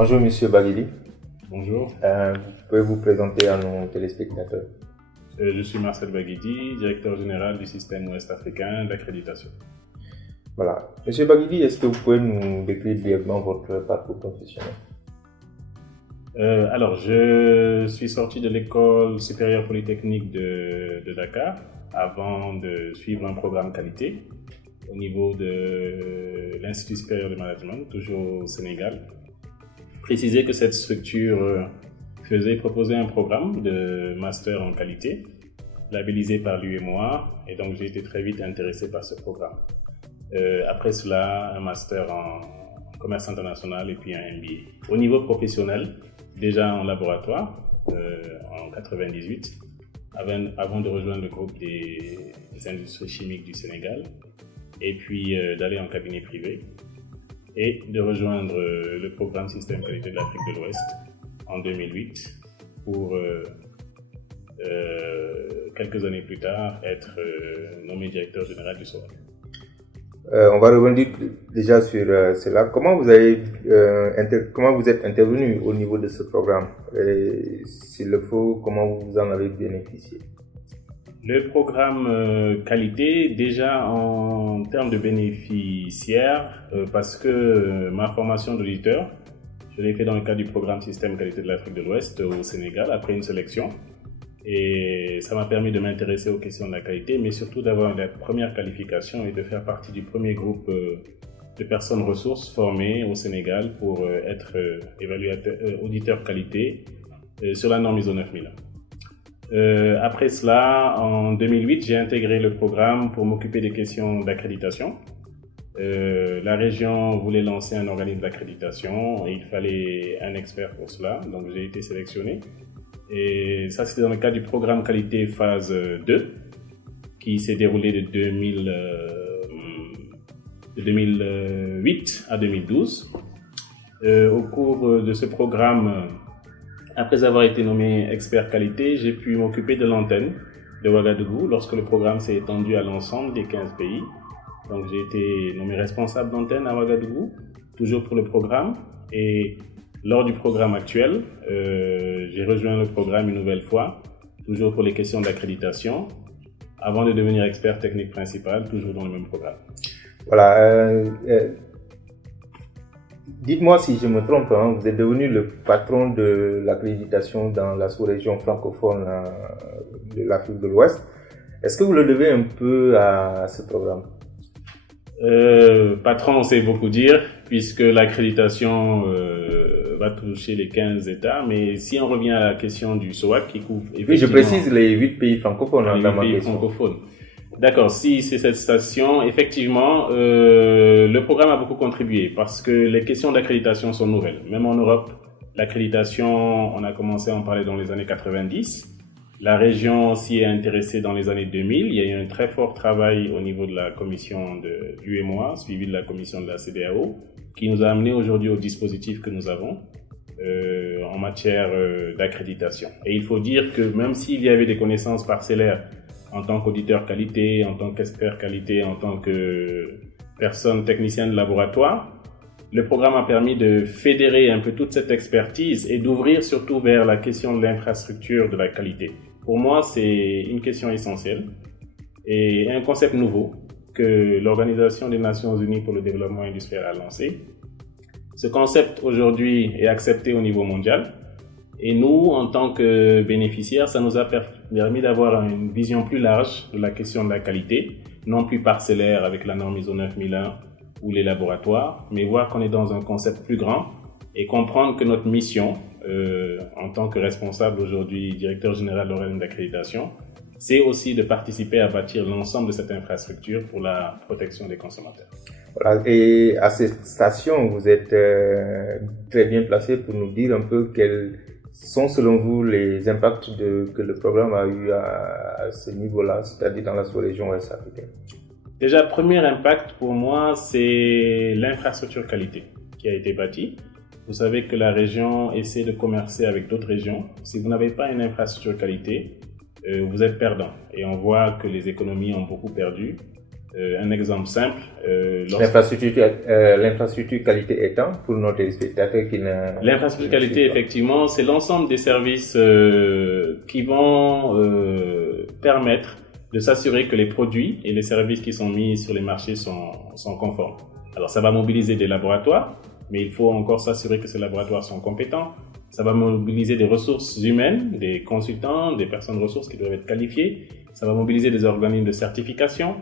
Bonjour Monsieur Baguili. Bonjour. Vous pouvez vous présenter à nos téléspectateurs? Je suis Marcel Baguidi, directeur général du système ouest africain d'accréditation. Voilà. Monsieur Baguidi, est-ce que vous pouvez nous décrire brièvement votre parcours professionnel? Alors, je suis sorti de l'école supérieure polytechnique de Dakar avant de suivre un programme qualité au niveau de l'Institut supérieur de management, toujours au Sénégal. Préciser que cette structure proposait un programme de master en qualité, labellisé par l'UEMOA, et donc j'ai été très vite intéressé par ce programme. Après cela, un master en commerce international et puis un MBA. Au niveau professionnel, déjà en laboratoire, en 98, avant de rejoindre le groupe des industries chimiques du Sénégal, et puis d'aller en cabinet privé, et de rejoindre le programme Système Qualité de l'Afrique de l'Ouest en 2008 pour quelques années plus tard être nommé directeur général du SOAC. On va revenir déjà sur cela. Comment vous êtes intervenu au niveau de ce programme? Et s'il le faut, comment vous en avez bénéficié? Le programme qualité, déjà en termes de bénéficiaires, parce que ma formation d'auditeur, je l'ai fait dans le cadre du programme Système Qualité de l'Afrique de l'Ouest au Sénégal, après une sélection. Et ça m'a permis de m'intéresser aux questions de la qualité, mais surtout d'avoir la première qualification et de faire partie du premier groupe de personnes ressources formées au Sénégal pour être auditeur qualité sur la norme ISO 9001. Après cela, en 2008, j'ai intégré le programme pour m'occuper des questions d'accréditation. La région voulait lancer un organisme d'accréditation et il fallait un expert pour cela, donc j'ai été sélectionné. Et ça, c'était dans le cadre du programme qualité phase 2 qui s'est déroulé de 2008 à 2012. Au cours de ce programme, après avoir été nommé expert qualité, j'ai pu m'occuper de l'antenne de Ouagadougou lorsque le programme s'est étendu à l'ensemble des 15 pays. Donc j'ai été nommé responsable d'antenne à Ouagadougou, toujours pour le programme. Et lors du programme actuel, j'ai rejoint le programme une nouvelle fois, toujours pour les questions d'accréditation, avant de devenir expert technique principal, toujours dans le même programme. Voilà. Dites-moi si je me trompe, vous êtes devenu le patron de l'accréditation dans la sous-région francophone de l'Afrique de l'Ouest. Est-ce que vous le devez un peu à ce programme? Patron, c'est beaucoup dire, puisque l'accréditation va toucher les 15 États, mais si on revient à la question du SOAC qui couvre... Oui, je précise les 8 pays francophones. Les 8 pays francophones. D'accord, si c'est cette station, effectivement, le programme a beaucoup contribué parce que les questions d'accréditation sont nouvelles. Même en Europe, l'accréditation, on a commencé à en parler dans les années 90. La région s'y est intéressée dans les années 2000. Il y a eu un très fort travail au niveau de la commission de l'UEMOA, suivi de la commission de la CEDEAO, qui nous a amené aujourd'hui au dispositif que nous avons en matière d'accréditation. Et il faut dire que même s'il y avait des connaissances parcellaires en tant qu'auditeur qualité, en tant qu'expert qualité, en tant que personne technicienne de laboratoire, le programme a permis de fédérer un peu toute cette expertise et d'ouvrir surtout vers la question de l'infrastructure de la qualité. Pour moi, c'est une question essentielle et un concept nouveau que l'Organisation des Nations Unies pour le développement industriel a lancé. Ce concept aujourd'hui est accepté au niveau mondial et nous, en tant que bénéficiaires, ça nous a permis d'avoir une vision plus large de la question de la qualité, non plus parcellaire avec la norme ISO 9001 ou les laboratoires, mais voir qu'on est dans un concept plus grand et comprendre que notre mission, en tant que responsable aujourd'hui, directeur général de l'organisme d'accréditation, c'est aussi de participer à bâtir l'ensemble de cette infrastructure pour la protection des consommateurs. Voilà, et à cette station, vous êtes très bien placé pour nous dire un peu quels sont selon vous les impacts que le programme a eu à ce niveau-là, c'est-à-dire dans la sous-région ouest africaine. Déjà, premier impact pour moi, c'est l'infrastructure qualité qui a été bâtie. Vous savez que la région essaie de commercer avec d'autres régions. Si vous n'avez pas une infrastructure qualité, vous êtes perdant. Et on voit que les économies ont beaucoup perdu Un exemple simple. L'infrastructure qualité étant, pour nos téléspectateurs qui ne... L'infrastructure qualité, effectivement, c'est l'ensemble des services qui vont permettre de s'assurer que les produits et les services qui sont mis sur les marchés sont conformes. Alors, ça va mobiliser des laboratoires, mais il faut encore s'assurer que ces laboratoires sont compétents. Ça va mobiliser des ressources humaines, des consultants, des personnes ressources qui doivent être qualifiées. Ça va mobiliser des organismes de certification.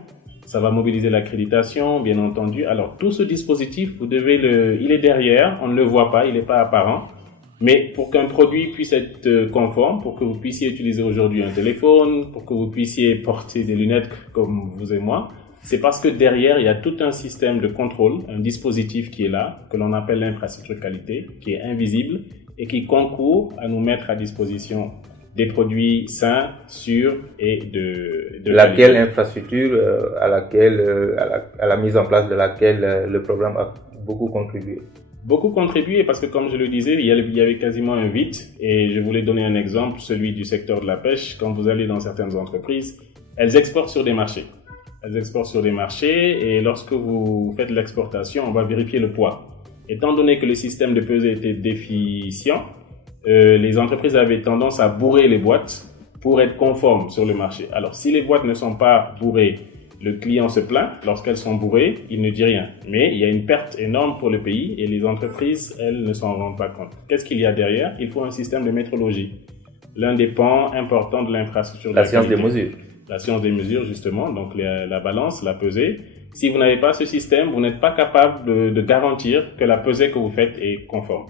Ça va mobiliser l'accréditation, bien entendu. Alors, tout ce dispositif, il est derrière, on ne le voit pas, il n'est pas apparent. Mais pour qu'un produit puisse être conforme, pour que vous puissiez utiliser aujourd'hui un téléphone, pour que vous puissiez porter des lunettes comme vous et moi, c'est parce que derrière, il y a tout un système de contrôle, un dispositif qui est là, que l'on appelle l'infrastructure qualité, qui est invisible et qui concourt à nous mettre à disposition des produits sains, sûrs et de laquelle qualité. Infrastructure à la mise en place de laquelle le programme a beaucoup contribué. Beaucoup contribué parce que, comme je le disais, il y avait quasiment un vide. Et je voulais donner un exemple, celui du secteur de la pêche. Quand vous allez dans certaines entreprises, elles exportent sur des marchés. Et lorsque vous faites l'exportation, on va vérifier le poids. Étant donné que le système de pesée était déficient, les entreprises avaient tendance à bourrer les boîtes pour être conformes sur le marché. Alors, si les boîtes ne sont pas bourrées, le client se plaint. Lorsqu'elles sont bourrées, il ne dit rien. Mais il y a une perte énorme pour le pays et les entreprises, elles, ne s'en rendent pas compte. Qu'est-ce qu'il y a derrière? Il faut un système de métrologie. L'un des pans importants de l'infrastructure. La science des mesures. La science des mesures, justement. Donc, la balance, la pesée. Si vous n'avez pas ce système, vous n'êtes pas capable de garantir que la pesée que vous faites est conforme.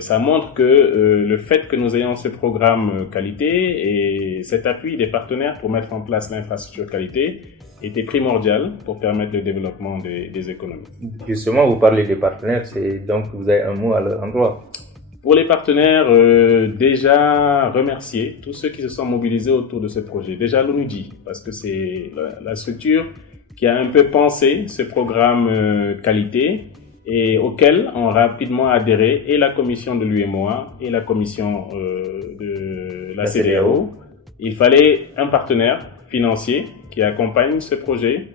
Ça montre que le fait que nous ayons ce programme qualité et cet appui des partenaires pour mettre en place l'infrastructure qualité était primordial pour permettre le développement des économies. Justement, vous parlez des partenaires, donc vous avez un mot à leur endroit. Pour les partenaires, déjà remercier tous ceux qui se sont mobilisés autour de ce projet. Déjà l'ONUDI, parce que c'est la structure qui a un peu pensé ce programme qualité et auquel ont rapidement adhéré et la commission de l'UEMOA et la commission de la CEDEAO. Il fallait un partenaire financier qui accompagne ce projet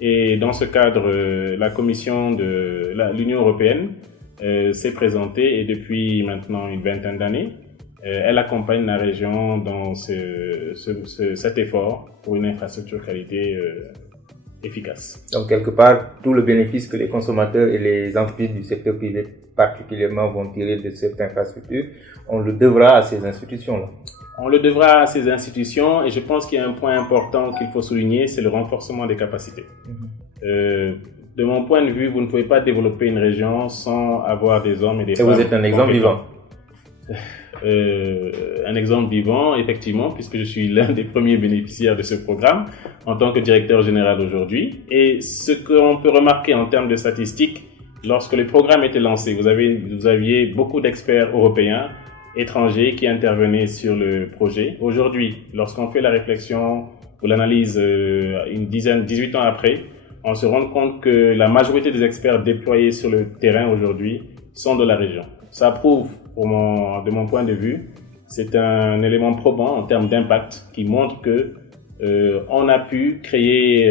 et dans ce cadre, la commission de l'Union européenne s'est présentée et depuis maintenant une vingtaine d'années, elle accompagne la région dans cet effort pour une infrastructure qualité efficace. Donc quelque part, tout le bénéfice que les consommateurs et les entreprises du secteur privé particulièrement vont tirer de cette infrastructure, on le devra à ces institutions-là. On le devra à ces institutions et je pense qu'il y a un point important qu'il faut souligner, c'est le renforcement des capacités. De mon point de vue, vous ne pouvez pas développer une région sans avoir des hommes et des femmes. Et vous êtes un exemple vivant. Un exemple vivant, effectivement, puisque je suis l'un des premiers bénéficiaires de ce programme en tant que directeur général aujourd'hui. Et ce qu'on peut remarquer en termes de statistiques, lorsque le programme était lancé, vous aviez beaucoup d'experts européens, étrangers qui intervenaient sur le projet. Aujourd'hui, lorsqu'on fait la réflexion ou l'analyse 18 ans après, on se rend compte que la majorité des experts déployés sur le terrain aujourd'hui sont de la région. Ça prouve, de mon point de vue, c'est un élément probant en termes d'impact qui montre que on a pu créer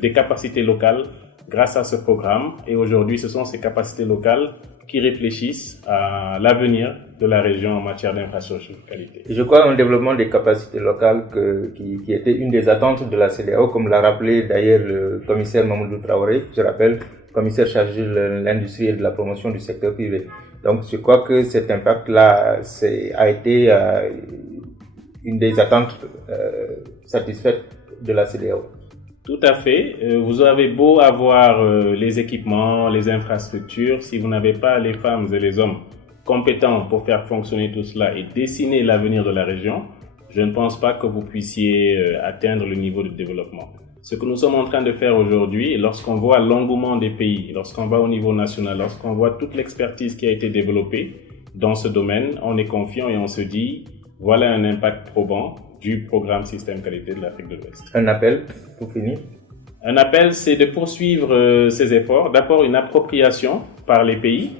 des capacités locales grâce à ce programme et aujourd'hui ce sont ces capacités locales qui réfléchissent à l'avenir de la région en matière d'infrastructure qualité. Je crois au développement des capacités locales qui était une des attentes de la CEDEAO, comme l'a rappelé d'ailleurs le commissaire Mamadou Traoré, je rappelle, commissaire chargé de l'industrie et de la promotion du secteur privé. Donc je crois que cet impact-là a été une des attentes satisfaites de la CEDEAO. Tout à fait. Vous avez beau avoir les équipements, les infrastructures, si vous n'avez pas les femmes et les hommes compétents pour faire fonctionner tout cela et dessiner l'avenir de la région, je ne pense pas que vous puissiez atteindre le niveau de développement. Ce que nous sommes en train de faire aujourd'hui, lorsqu'on voit l'engouement des pays, lorsqu'on va au niveau national, lorsqu'on voit toute l'expertise qui a été développée dans ce domaine, on est confiant et on se dit, voilà un impact probant du programme Système Qualité de l'Afrique de l'Ouest. Un appel pour finir? Un appel, c'est de poursuivre ces efforts. D'abord, une appropriation par les pays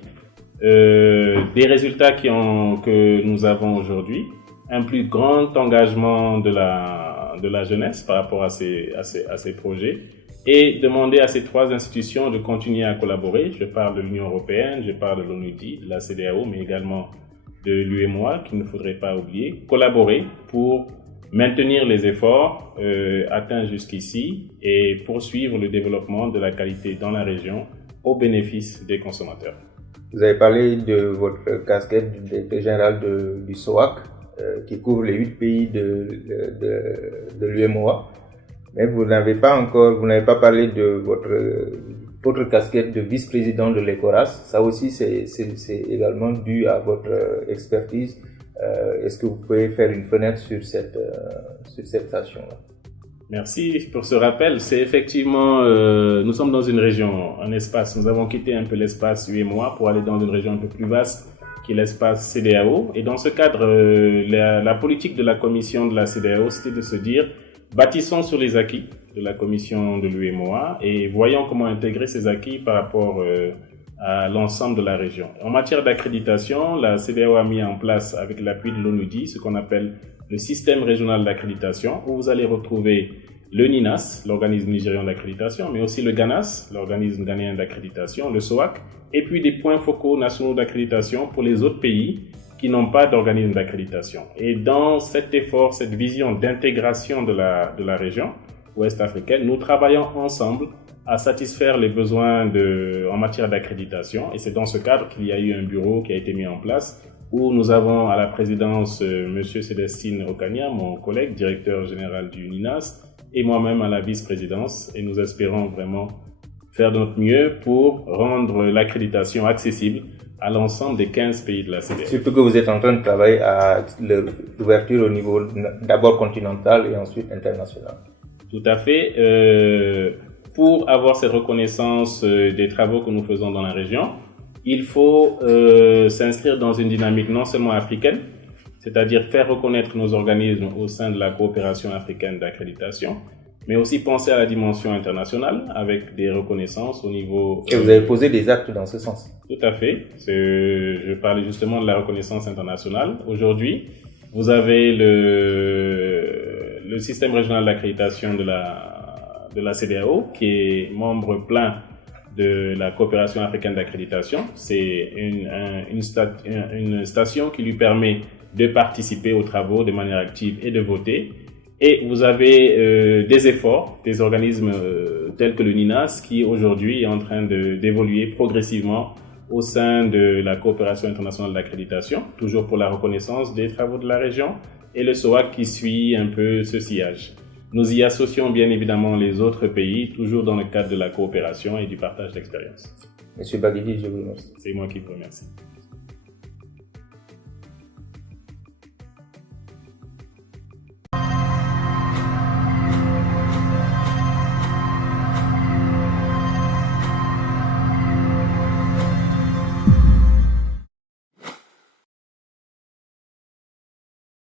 des résultats que nous avons aujourd'hui, un plus grand engagement de la jeunesse par rapport à ces projets et demander à ces 3 institutions de continuer à collaborer. Je parle de l'Union européenne, je parle de l'ONUDI, de la CEDEAO, mais également de l'UEMOA, qu'il ne faudrait pas oublier, collaborer pour maintenir les efforts atteints jusqu'ici et poursuivre le développement de la qualité dans la région au bénéfice des consommateurs. Vous avez parlé de votre casquette du directeur général du SOAC, qui couvre les 8 pays de l'UEMOA. Mais vous n'avez pas parlé de votre casquette de vice-président de l'ECORAS. Ça aussi, c'est également dû à votre expertise. Est-ce que vous pouvez faire une fenêtre sur cette station-là? Merci pour ce rappel. C'est effectivement, nous sommes dans une région, un espace. Nous avons quitté un peu l'espace UEMOA pour aller dans une région un peu plus vaste, qui est l'espace CEDEAO. Et dans ce cadre, la politique de la commission de la CEDEAO, c'était de se dire, bâtissons sur les acquis de la commission de l'UEMOA et voyons comment intégrer ces acquis par rapport à l'ensemble de la région. En matière d'accréditation, la CEDEAO a mis en place, avec l'appui de l'ONUDI, ce qu'on appelle le système régional d'accréditation, où vous allez retrouver le NINAS, l'organisme nigérian d'accréditation, mais aussi le GANAS, l'organisme ghanéen d'accréditation, le SOAC, et puis des points focaux nationaux d'accréditation pour les autres pays qui n'ont pas d'organisme d'accréditation. Et dans cet effort, cette vision d'intégration de la région ouest africaine, nous travaillons ensemble à satisfaire les besoins en matière d'accréditation. Et c'est dans ce cadre qu'il y a eu un bureau qui a été mis en place où nous avons à la présidence Monsieur Célestine Okania, mon collègue, directeur général du NINAS, et moi-même à la vice-présidence. Et nous espérons vraiment faire de notre mieux pour rendre l'accréditation accessible à l'ensemble des 15 pays de la CEDEAO. Surtout que vous êtes en train de travailler à l'ouverture au niveau d'abord continental et ensuite international. Tout à fait. Pour avoir cette reconnaissance des travaux que nous faisons dans la région, il faut s'inscrire dans une dynamique non seulement africaine, c'est-à-dire faire reconnaître nos organismes au sein de la coopération africaine d'accréditation, mais aussi penser à la dimension internationale avec des reconnaissances au niveau... Et vous avez posé des actes dans ce sens. Tout à fait. Je parlais justement de la reconnaissance internationale. Aujourd'hui, vous avez le système régional d'accréditation de la CEDEAO qui est membre plein de la coopération africaine d'accréditation. C'est une station qui lui permet de participer aux travaux de manière active et de voter. Et vous avez des efforts, des organismes tels que le NINAS qui aujourd'hui est en train d'évoluer progressivement au sein de la coopération internationale d'accréditation, toujours pour la reconnaissance des travaux de la région, et le SOAC qui suit un peu ce sillage. Nous y associons bien évidemment les autres pays, toujours dans le cadre de la coopération et du partage d'expériences. Monsieur Baguidi, je vous remercie. C'est moi qui vous remercie.